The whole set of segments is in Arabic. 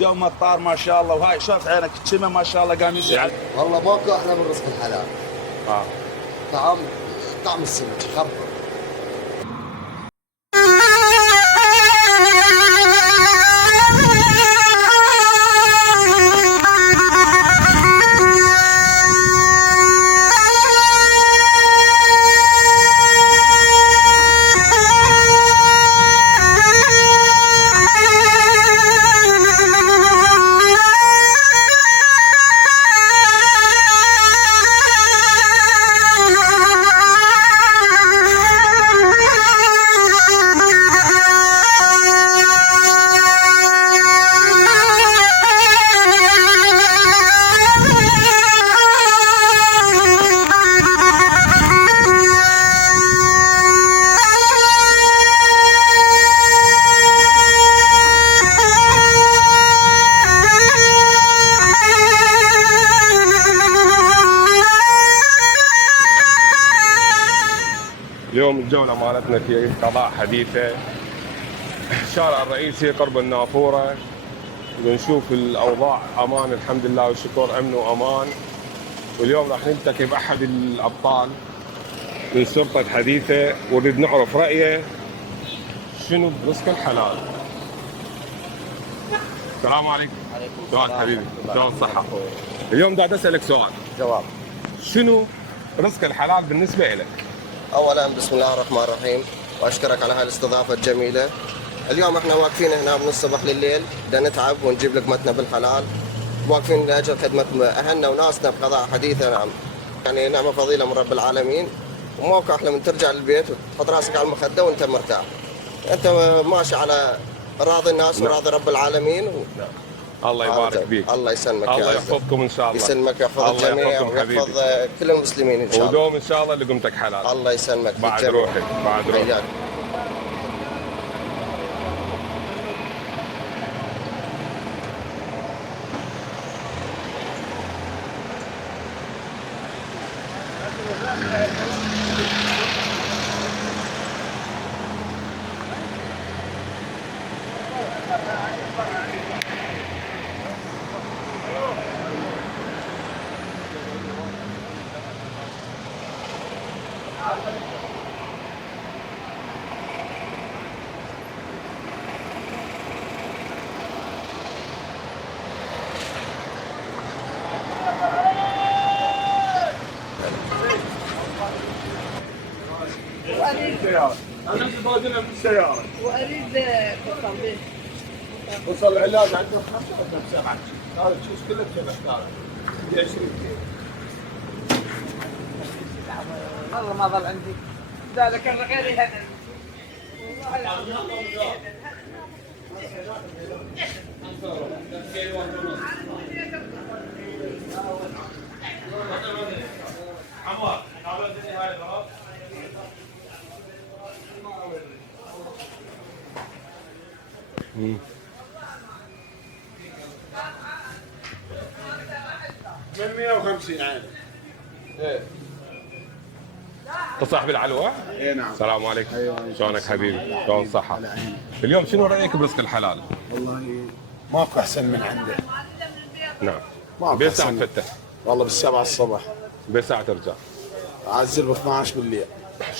والجو مطار ما شاء الله، وهاي شوف عينك كذا ما شاء الله قام يزعل. والله ماكو احلى من رزق الحلال. طعم طعم السمك خبر. اليوم الجولة مالتنا في قضاء حديثة، الشارع الرئيسي قرب النافورة. بنشوف الأوضاع أمان الحمد لله والشكر، أمن وأمان. واليوم راح نلتقي بأحد الأبطال من شرطة حديثة ونريد نعرف رأيه شنو برزق الحلال. السلام عليكم. عليكم سؤال حبيبي، شلون الصحة؟ اليوم دا أسألك سؤال، جواب. شنو رزق الحلال بالنسبة إلك؟ اولا بسم الله الرحمن الرحيم، واشكرك على هاي الاستضافه الجميله. اليوم احنا واقفين هنا من الصبح لليل، بدنا نتعب ونجيب لقمتنا بالحلال، واقفين لاجل خدمه اهلنا وناسنا بقضاء حديثه. نعم يعني نعمه فضيله من رب العالمين، وموقع احلى من ترجع للبيت وتحط راسك على المخده وانت مرتاح، انت ماشي على راضي الناس وراضي رب العالمين الله يبارك بيك. الله يسلمك. الله يحفظكم ان شاء الله. يسلمك ويحفظ الجميع ويحفظ كل المسلمين ان شاء الله. ودوم ان شاء الله لقمتك حلال. الله يسلمك بعد روحك بعد روحك. حياك. أنا بادنا بالسيارة واريد تصلي. وصل العلاج عندنا 5 عندنا 7. هذا الشيء كله بسبع. 20 والله ما ظل عندي ذلك الرغير يهدن. عمار هاي من 150 عين. ايه صاحب العلوة؟ اي نعم. السلام عليكم. أيوة. شلونك حبيبي؟ شلون الصحة؟ اليوم شنو رأيك برزق الحلال؟ والله ماكو احسن من عنده. نعم. ماكو بين ساعة أحسن. تفتح؟ والله بالسبعة الصبح. بين ساعة ترجع؟ اعزل ب 12 بالليل.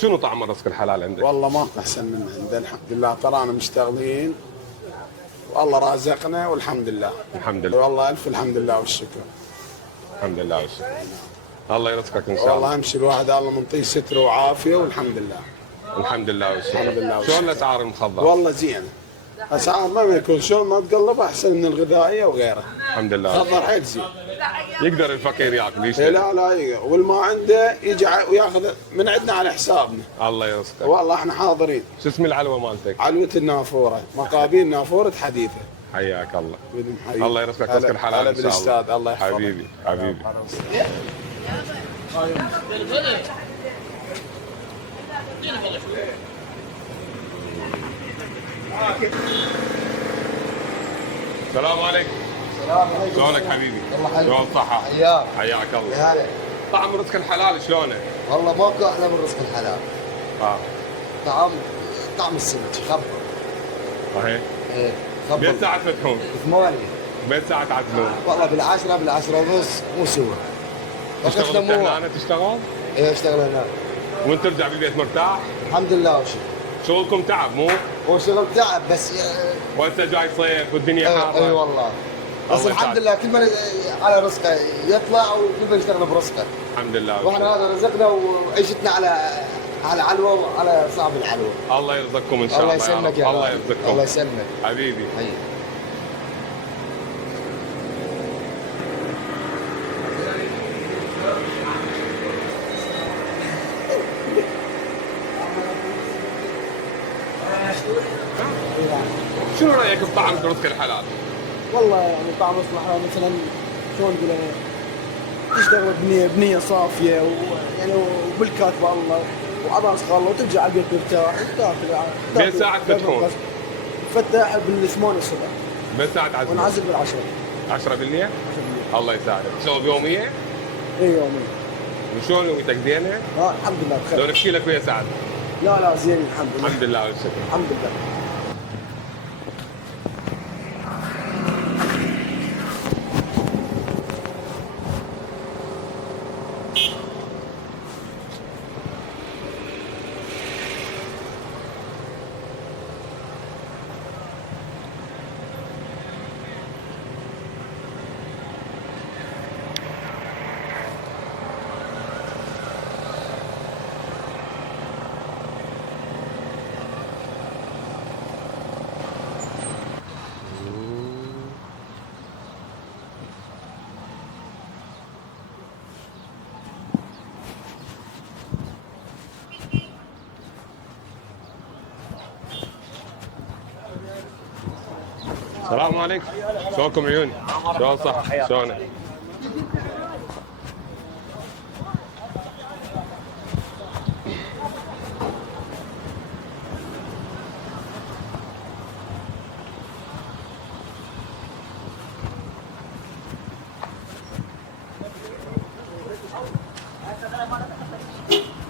شنو طعم رزق الحلال عندك؟ والله ماكو احسن من عنده الحمد لله، ترانا مشتغلين والله رازقنا والحمد لله. الحمد لله. والله الف الحمد لله والشكر. الحمد لله والشكر. الله يرزقك ان شاء الله. والله امشي الواحد الله منطيه ستر وعافيه والحمد لله. الحمد لله والشكر. الحمد لله والشكر. شلون الاسعار المخفضة؟ والله زين. اسعار ما بيكون شلون ما تقلب احسن من الغذائيه وغيره. الحمد لله. خضر حيل زين. يقدر الفقير ياكل إيه يشتري. لا يقدر. والما عنده يجي وياخذ من عندنا على حسابنا. الله يرزقك. والله احنا حاضرين. شو اسم العلوة مالتك؟ علوة النافوره، مقابل نافوره حديثه. حياك الله. بدهم حي. الله يرزقك رزق الحلال هلا ان شاء الله. بالاستاذ الله يحفظك. حبيبي حبيبي. السلام عليكم. السلام عليكم. شلونك حبيبي؟ الله حلو. شلون الصحة؟ حياك. حياك الله. يا هلا. طعم رزق الحلال شلونه؟ والله ماكو احلى من رزق الحلال. طعم السمك خبر. صحيح. ايه خبر. بين ساعة تفتحون؟ 8. بين ساعة تعزلون؟ والله بالعشرة ونص مو سوا. تشتغل انت هنا تشتغل؟ ايه اشتغل هنا. وانت ترجع بالبيت مرتاح؟ الحمد لله وشكرا. شغلكم تعب مو؟ هو شغل تعب بس وهسه جاي صيف والدنيا حارة. اي والله. بس الحمد لله كل من على رزقه يطلع وكل من يشتغل برزقه. الحمد لله. واحنا هذا رزقنا وعيشتنا على علوه وعلى صعب العلوه. الله يرزقكم ان شاء الله. الله يسلمك يا الله يرزقكم. الله يسلمك حبيبي. شنو رايك بطعم رزق الحلال؟ والله يعني طعم الصراحه مثلا شلون نقول انا تشتغل بنيه صافيه ويعني وبالكاتبه الله وعطاس الله وترجع على البيت مرتاح وتاكل. بين ساعة تفتحون؟ نفتح بال8 الصبح. بين ساعة عزل؟ ونعزل بال10. 10%؟ الله يساعدك. تشتغل بيومية؟ اي يوميا. وشلون يوميتك زينة؟ الحمد لله بخير. لو نحكي لك ويا سعد. لا زين الحمد لله. الحمد لله والشكر. الحمد لله. السلام عليكم. شلونكم عيوني؟ شلون صح؟ شلونك؟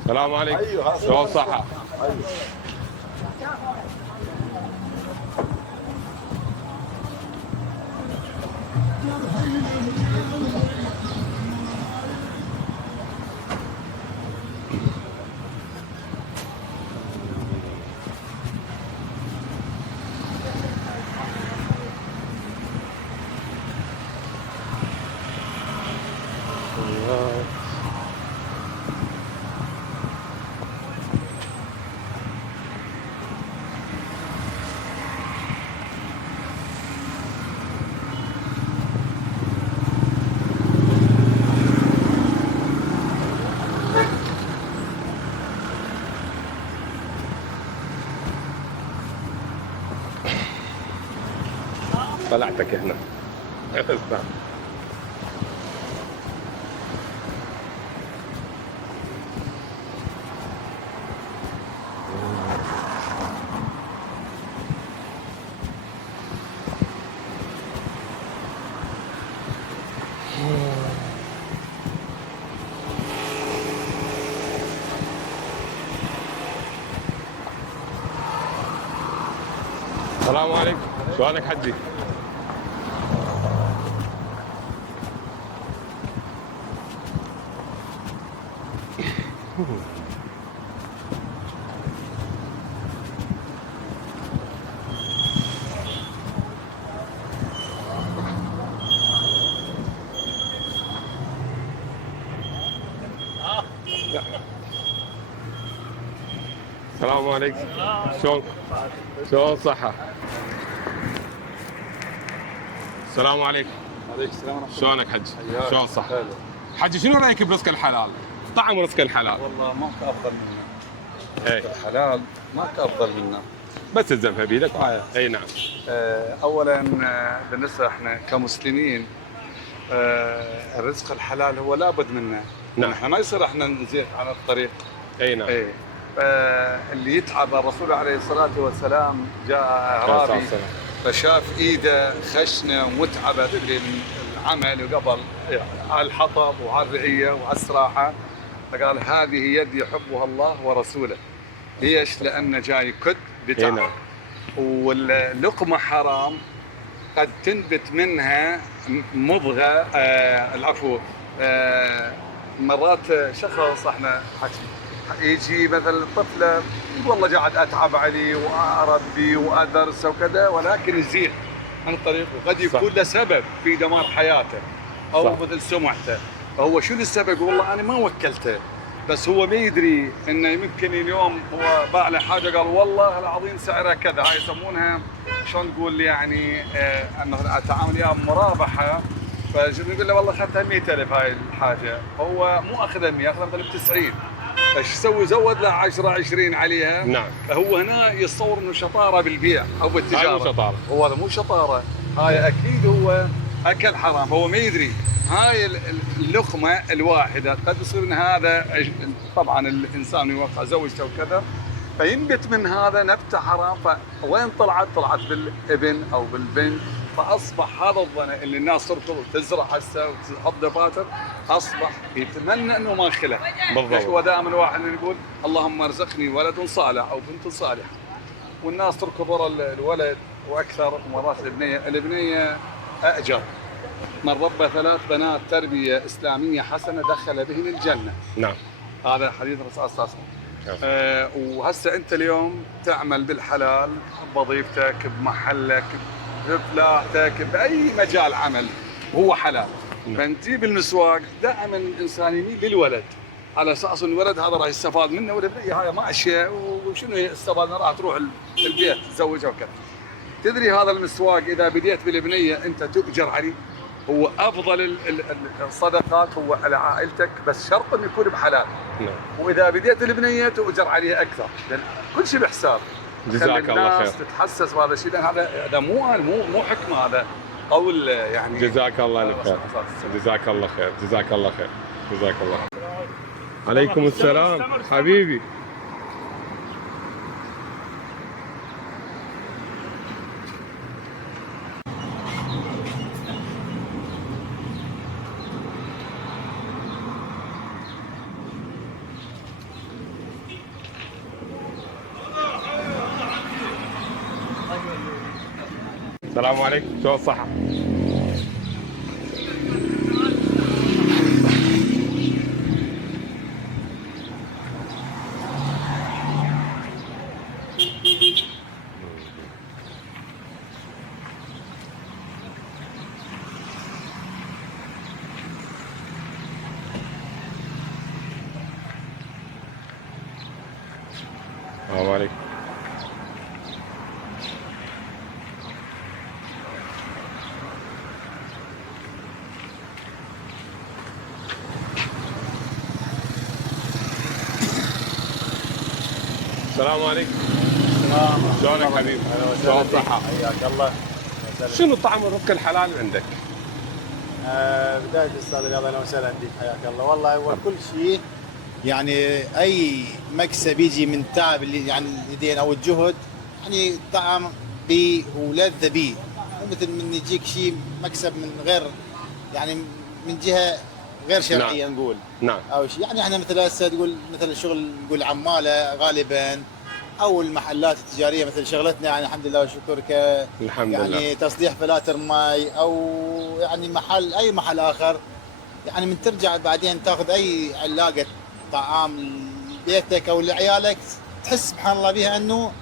السلام عليكم. شلون صحة؟ طلعتك هنا. السلام عليكم. شلونك حجي؟ السلام عليكم. شلون صحة؟ السلام عليكم. عليك السلام ورحمة الله. شلونك حجي؟ شلون صحة؟ حجي شنو رايك برزق الحلال؟ طعم رزق الحلال. والله ماك افضل منه. ايه الحلال ماك افضل منه. بس تلزمها بيدك. اي نعم. اولا بالنسبه احنا كمسلمين الرزق الحلال هو لابد منه. نعم. احنا ما يصير احنا نزيد على الطريق. اي نعم. ايه اللي يتعب الرسول عليه الصلاه والسلام جاء اعرابي فشاف ايده خشنه ومتعبه للعمل وقبل على الحطب وعلى الرعيه وعلى السراحه، فقال هذه يد يحبها الله ورسوله. ليش؟ لانه جاي كد بتعب. واللقمه حرام قد تنبت منها مضغه، العفو، مرات شخص احنا يجي مثلا طفله يقول والله قاعد اتعب عليه واربي وادرسه وكذا، ولكن يزيد عن الطريق، وقد يكون له سبب في دمار حياته او صح. مثل سمعته. فهو شو السبب؟ يقول والله انا ما وكلته، بس هو ما يدري انه يمكن اليوم هو باع له حاجه قال والله العظيم سعرها كذا. هاي يسمونها شلون نقول يعني انه اتعامل وياه مرابحه. فنقول له والله اخذتها 100,000 هاي الحاجه، هو مو اخذها 100، اخذها مثلا ب 90. ايش يسوي؟ زود له 10 20 عليها. نعم. فهو هنا يتصور انه شطاره بالبيع او بالتجاره. هاي مو شطارة. هو هذا مو شطاره، هاي اكيد هو اكل حرام، هو ما يدري. هاي اللقمه الواحده قد يصير ان هذا طبعا الانسان يوقع زوجته وكذا، فينبت من هذا نبته حرام. فوين طلعت بالابن او بالبنت، فاصبح هذا الظن اللي الناس تركض وتزرع هسه وتحط دفاتر، اصبح يتمنى انه ما خلق. بالضبط. هو دائما واحد يقول اللهم ارزقني ولد صالح او بنت صالحه، والناس تركض ورا الولد واكثر. مرات البنيه اجر. من ربى 3 بنات تربيه اسلاميه حسنه دخل بهن الجنه. نعم. هذا حديث الرسول صلى الله عليه وسلم. وهسه انت اليوم تعمل بالحلال بوظيفتك، بمحلك، بفلاحتك، باي مجال عمل هو حلال. فانت بالمسواق دائما الانسان يميل للولد على اساس ان الولد هذا راح يستفاد منه، والبنيه هاي ماشيه وشنو يستفاد منه؟ راح تروح البيت تتزوجها وكذا. تدري هذا المسواق اذا بديت بالبنيه انت تؤجر عليه. هو افضل الصدقات هو على عائلتك، بس شرط انه يكون بحلال. نعم. واذا بديت البنيه تؤجر عليه اكثر، لان كل شيء بحساب. جزاك الله خير. الناس تتحسس بهذا الشيء، لان هذا مو حكمه، هذا قول يعني. جزاك الله الف خير. جزاك الله خير. جزاك الله خير. جزاك الله خير. عليكم السلام حبيبي. السلام عليكم، شو الصحة؟ السلام عليكم. السلام عليكم. شلونك حبيبي؟ شلون الصحة؟ حياك الله. شنو طعم الرك الحلال عندك؟ بداية استاذ رياض اهلا وسهلا بك، حياك الله. والله هو كل شيء يعني اي مكسب يجي من تعب اللي يعني اليدين او الجهد، يعني طعم بيه ولذة بيه، مو مثل من يجيك شيء مكسب من غير يعني من جهة غير شرعية. نعم. نقول نعم. او شيء يعني احنا مثل هسه تقول مثل الشغل نقول عمالة غالبا، او المحلات التجاريه مثل شغلتنا يعني الحمد لله والشكر الحمد يعني لله. تصليح فلاتر ماي او يعني محل اي محل اخر، يعني من ترجع بعدين تاخذ اي علاقه طعام لبيتك او لعيالك تحس سبحان الله بها انه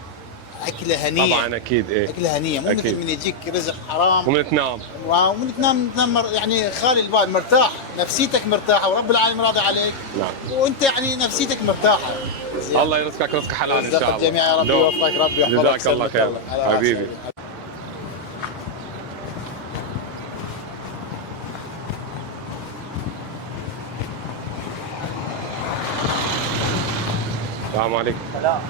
اكله هنيه. طبعا اكيد. ايه اكله هنيه، مو مثل من يجيك رزق حرام ومن تنام ومن تنام يعني خالي البال مرتاح، نفسيتك مرتاحه ورب العالمين راضي عليك. نعم. وانت يعني نفسيتك مرتاحه. الله يرزقك رزق حلال ان شاء الله. الجميع يا رب يوفقك، ربي يحفظك. جزاك الله خير حبيبي. السلام عليكم. سلام.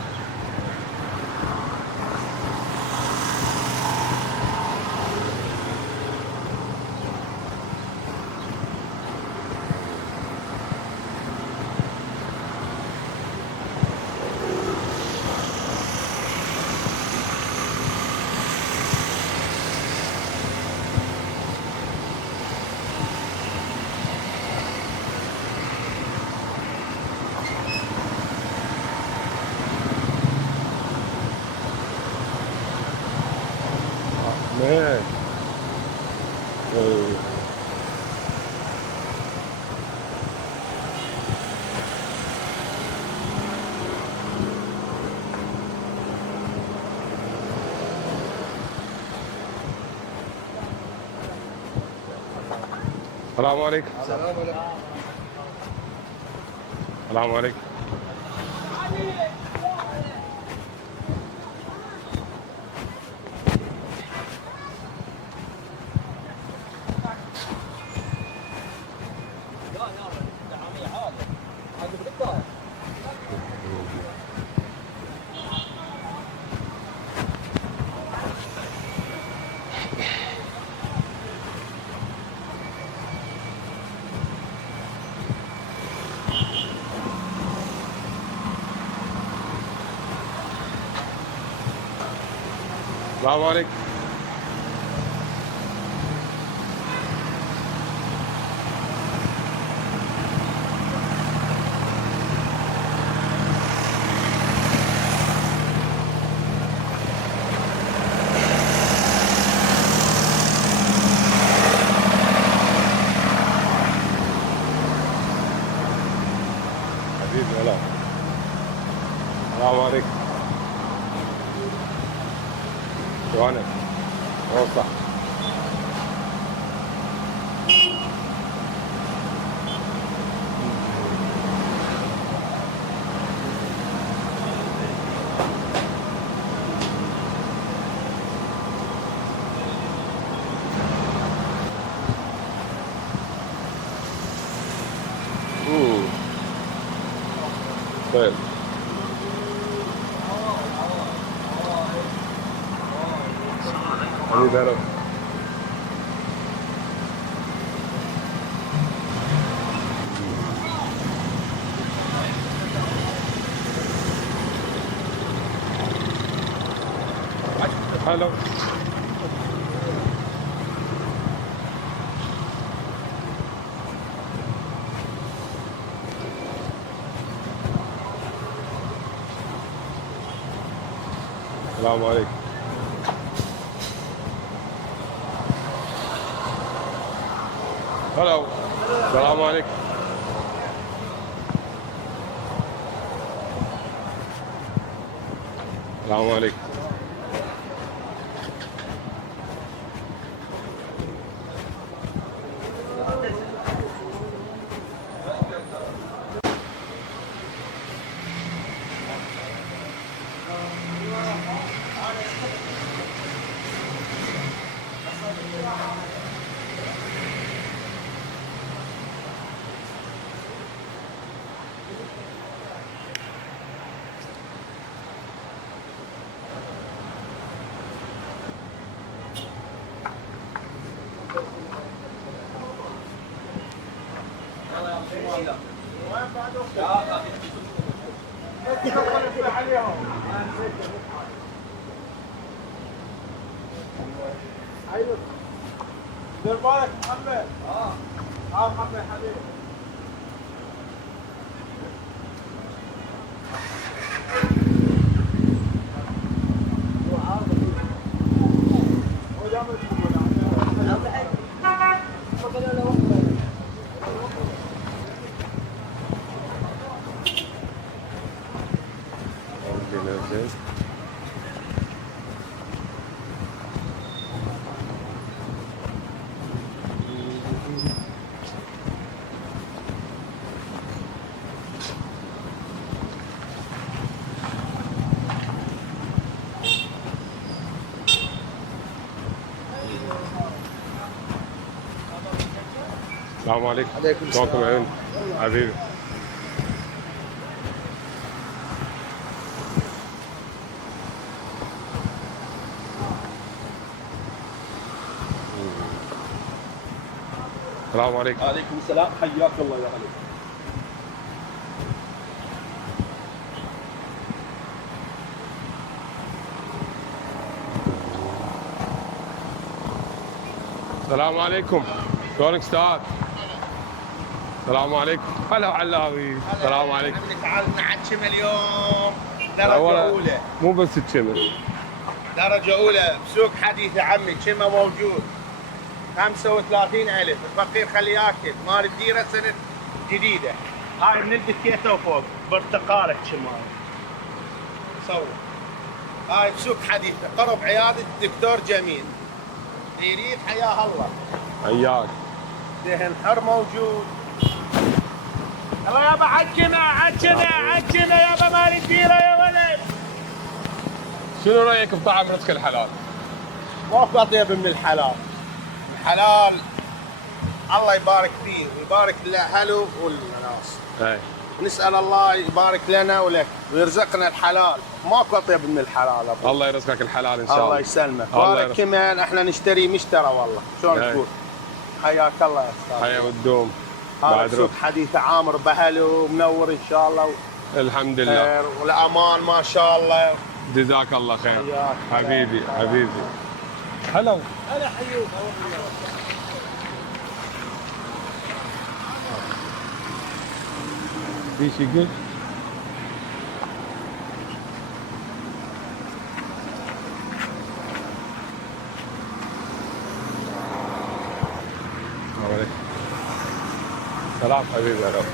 إيه. السلام عليكم. السلام عليكم. السلام عليكم. حبيبي هلا. السلام عليكم. شلونك؟ صح. طيب. حبيبي هلا. هلا. السلام عليكم. هلا. السلام عليكم. السلام عليكم. دير بالك محمد. محمد حبيبي. السلام عليكم. عليكم السلام. شلونكم يا بنت؟ حبيبي. السلام عليكم. عليكم السلام، حياك الله يا علي. السلام عليكم. شلونك استاذ؟ السلام عليكم. هلا علاوي. السلام عليكم. تعال نعد شمل اليوم درجة أولى. مو بس الشمل. درجة أولى بسوق حديث عمي، شمه موجود. 35,000. الفقير خليه ياكل. مال الديره سنه جديده. هاي من الدكيته وفوق برتقالك شمال. صور. هاي بسوق حديثه قرب عياده الدكتور جميل. يريد حياه الله. حياك. دهن حر موجود. يلا يابا عجنا يابا مال الديره يا ولد. شنو رايك بطعم رزق الحلال؟ ماكو اطيب من الحلال. الحلال الله يبارك فيه ويبارك لاهله والناس. اي. نسال الله يبارك لنا ولك ويرزقنا الحلال، ماكو اطيب من الحلال أبو. الله يرزقك الحلال ان شاء الله. الله يسلمك. الله بارك يرزقك. كمان احنا نشتري مشترى والله. شلون أي. تقول؟ حياك الله يا استاذ. حيا والدوم. هذا بعد سوق حديث عامر باهله منور ان شاء الله. الحمد لله. خير والامان ما شاء الله. جزاك الله خير. حياك. حبيبي حبيبي. هلا. انا حيوك. في شيء قلت؟ السلام عليكم. سلام حبيبي يا رب.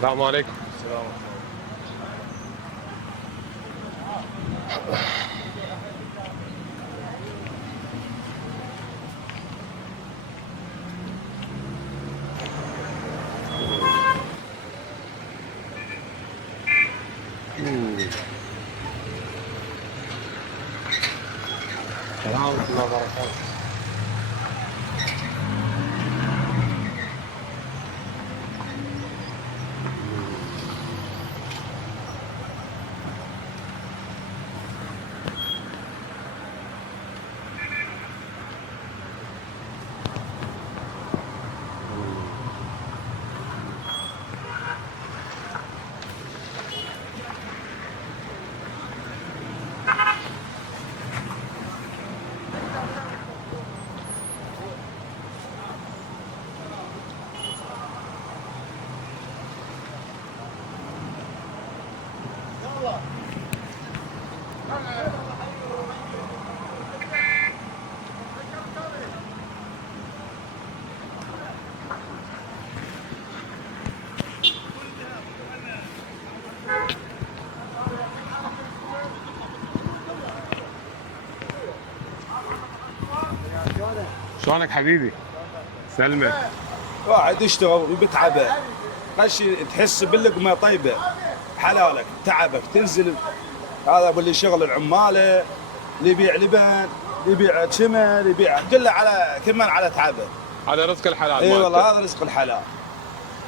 السلام عليكم. السلام ورحمة الله وبركاته. شلونك حبيبي؟ سلمك. واحد يشتغل وبتعبه خشي تحس باللقمه طيبه حلالك تعبك تنزل. هذا ابو اللي شغل العماله اللي يبيع لبن اللي يبيع تمر اللي يبيع كله على كمان على تعبه. هذا رزق الحلال. اي والله هذا رزق الحلال.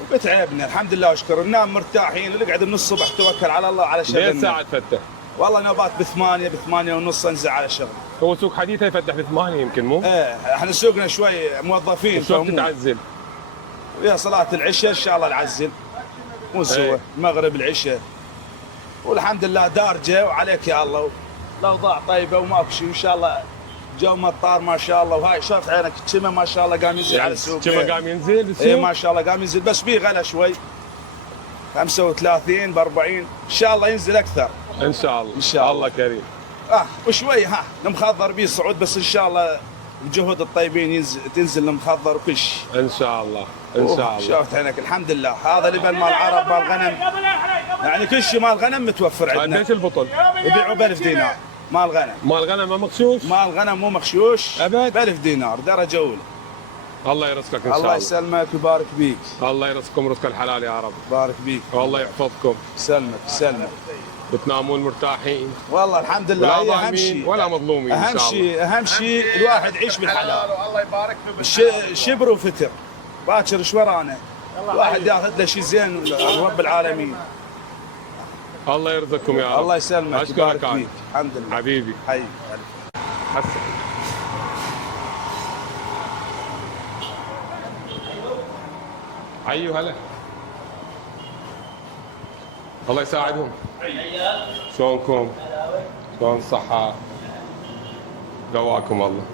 وبتعبنا الحمد لله واشكر ننام مرتاحين ونقعد من الصبح توكل على الله على شغلنا. ليه ساعة تفتح؟ والله نوبات ب8 ونص انزل على الشغل. هو سوق حديثه يفتح ب8 يمكن مو؟ ايه احنا سوقنا شوي موظفين. شلون تتعزل؟ ويا صلاة العشاء ان شاء الله نعزل ونسوى المغرب العشاء والحمد لله دارجه وعليك يا الله. الاوضاع طيبه وماكو شيء ان شاء الله. جو مطار ما شاء الله وهاي شوف عينك كما ما شاء الله قام ينزل على السوق. كما قام ينزل السوق؟ اي ما شاء الله قام ينزل بس بيه غلا شوي 35 ب40 ان شاء الله ينزل اكثر. ان شاء الله. ان شاء الله. الله كريم. وشوي مخضر بيه صعود بس ان شاء الله الجهود الطيبين تنزل المخضر وكل شيء. ان شاء الله ان شاء الله. شوفت عينك الحمد لله. هذا لبن مال العرب مال غنم يعني كل شيء مال غنم متوفر عندنا. قديش البطل؟ يبيعوا ب1000 دينار مال غنم. مال غنم ما مغشوش؟ مال غنم مو مغشوش ابد. ب1000 دينار درجه اولى. الله يرزقك ان شاء الله. الله يسلمك ويبارك بيك. الله يرزقكم رزق الحلال يا رب. بارك بيك. والله يحفظكم. يسلمك. بتنامون مرتاحين. والله الحمد لله. ولا اهم شيء ولا مظلومين ان شاء الله. اهم شيء الواحد يعيش بالحلال. الله يبارك فيه. شبر وفتر باكر ايش ورانا. الواحد ياخذ له شيء زين رب العالمين. الله يرزقكم يا رب. الله يسلمك اشكرك فيك. الحمد لله حبيبي. حي حسن. ايوه هلا. الله يساعدهم. شلونكم؟ شلون الصحة؟ قواكم الله.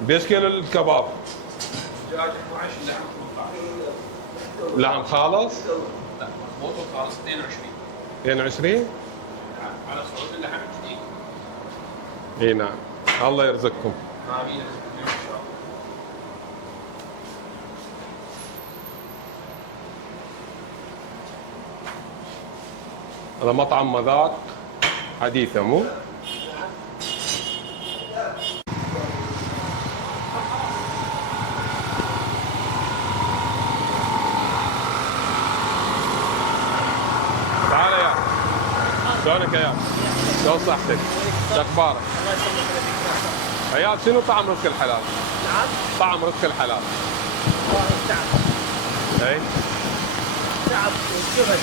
بيش كيلو الكباب؟ دجاج 12 لحم 18. لحم خالص؟ لا مضبوط خالص 22. 22؟ نعم على صعود اللحم جديد. اي نعم. الله يرزقكم. امين ان شاء الله. هذا مطعم مذاق حديثة مو؟ تعال يا شلونك يا؟ شلون صحتك؟ شو اخبارك؟ الله يسلمك. عيال شنو طعم رزق الحلال؟ نعم. طعم رزق الحلال. والله تعب. اي تعب وجهد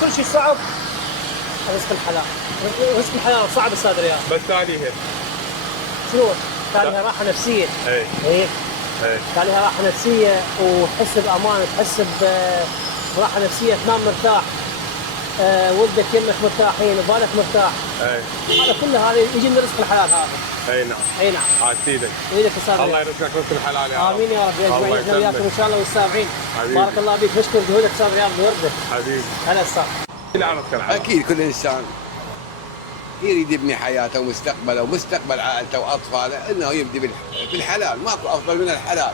كل شيء صعب. رزق الحلال. رزق الحلال صعب استاذ رياض. بس تاليها شنو؟ تاليها راحه نفسيه. اي اي اي تاليها راحه نفسيه وتحس بامان، تحس براحه نفسيه، تنام مرتاح. ودك يمك مرتاحين وبالك مرتاح. اي هذا كله هذا يجي من رزق الحلال هذا. اي نعم. اي نعم. عاد سيدك. ايدك استاذ الله رياض. يرزقك رزق الحلال يا رب. امين يا رب يجمعنا احنا وياكم ان شاء الله والسامعين. حبيبي. بارك الله فيك، نشكر جهودك استاذ رياض بورده. حبيبي. هلا استاذ. اكيد كل انسان يريد يبني حياته ومستقبله ومستقبل عائلته واطفاله انه يبدي بالحلال، ماكو افضل من الحلال.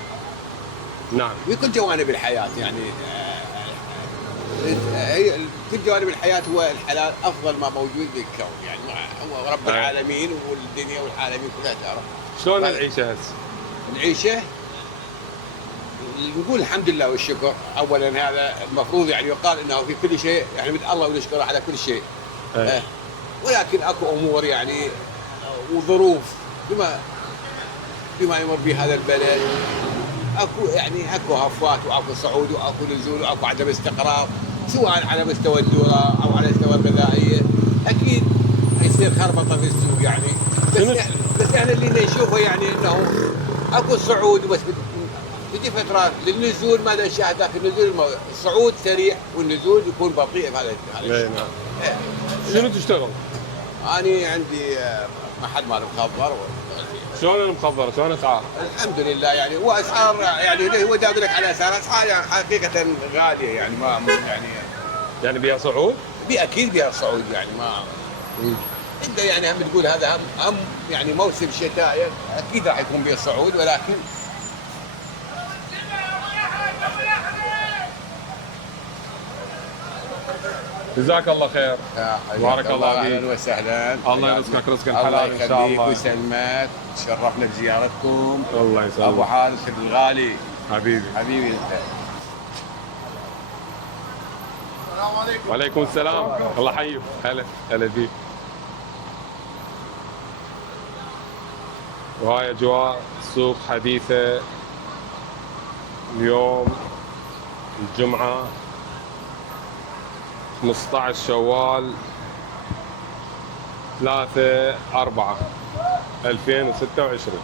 نعم. في كل جوانب الحياه يعني هي كل جوانب الحياه هو الحلال افضل ما موجود بالكون، يعني هو رب العالمين والدنيا والعالمين كلها تعرف. شلون العيشه هسه؟ العيشه نقول الحمد لله والشكر. اولا هذا المفروض يعني يقال انه في كل شيء يعني من الله ونشكره على كل شيء. ولكن اكو امور يعني وظروف بما يمر به هذا البلد، اكو يعني اكو هفوات واكو صعود واكو نزول واكو عدم استقرار، سواء على مستوى الذره او على مستوى الغذائيه. اكيد يصير خربطه في السوق يعني. بس احنا اللي نشوفه يعني انه اكو صعود، بس بدي فترات للنزول ما نشاهد، لكن النزول الصعود سريع والنزول يكون بطيء بهذا الشيء. نعم. شنو تشتغل؟ أنا عندي محل مال مخضر. شلون المخضر؟ شلون اسعار؟ الحمد لله يعني واسعار يعني هو جاب لك على اسعار يعني حقيقة غالية يعني ما يعني بيها صعود؟ اكيد بيها صعود يعني ما انت يعني هم تقول هذا هم يعني موسم شتاء اكيد راح يكون بيه صعود، ولكن جزاك الله خير. بارك الله فيك. اهلا وسهلا. الله يرزقك رزق الحلال ان شاء الله. ويسلمك، تشرفنا بزيارتكم. الله يسلمك. ابو حارس الغالي. حبيبي. حبيبي انت. السلام عليكم. وعليكم السلام. الله يحييك. هلا هلا بيك. وهاي اجواء سوق حديثه اليوم الجمعه 15 شوال 3/4/2026.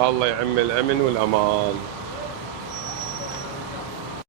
الله يعم الامن والامان.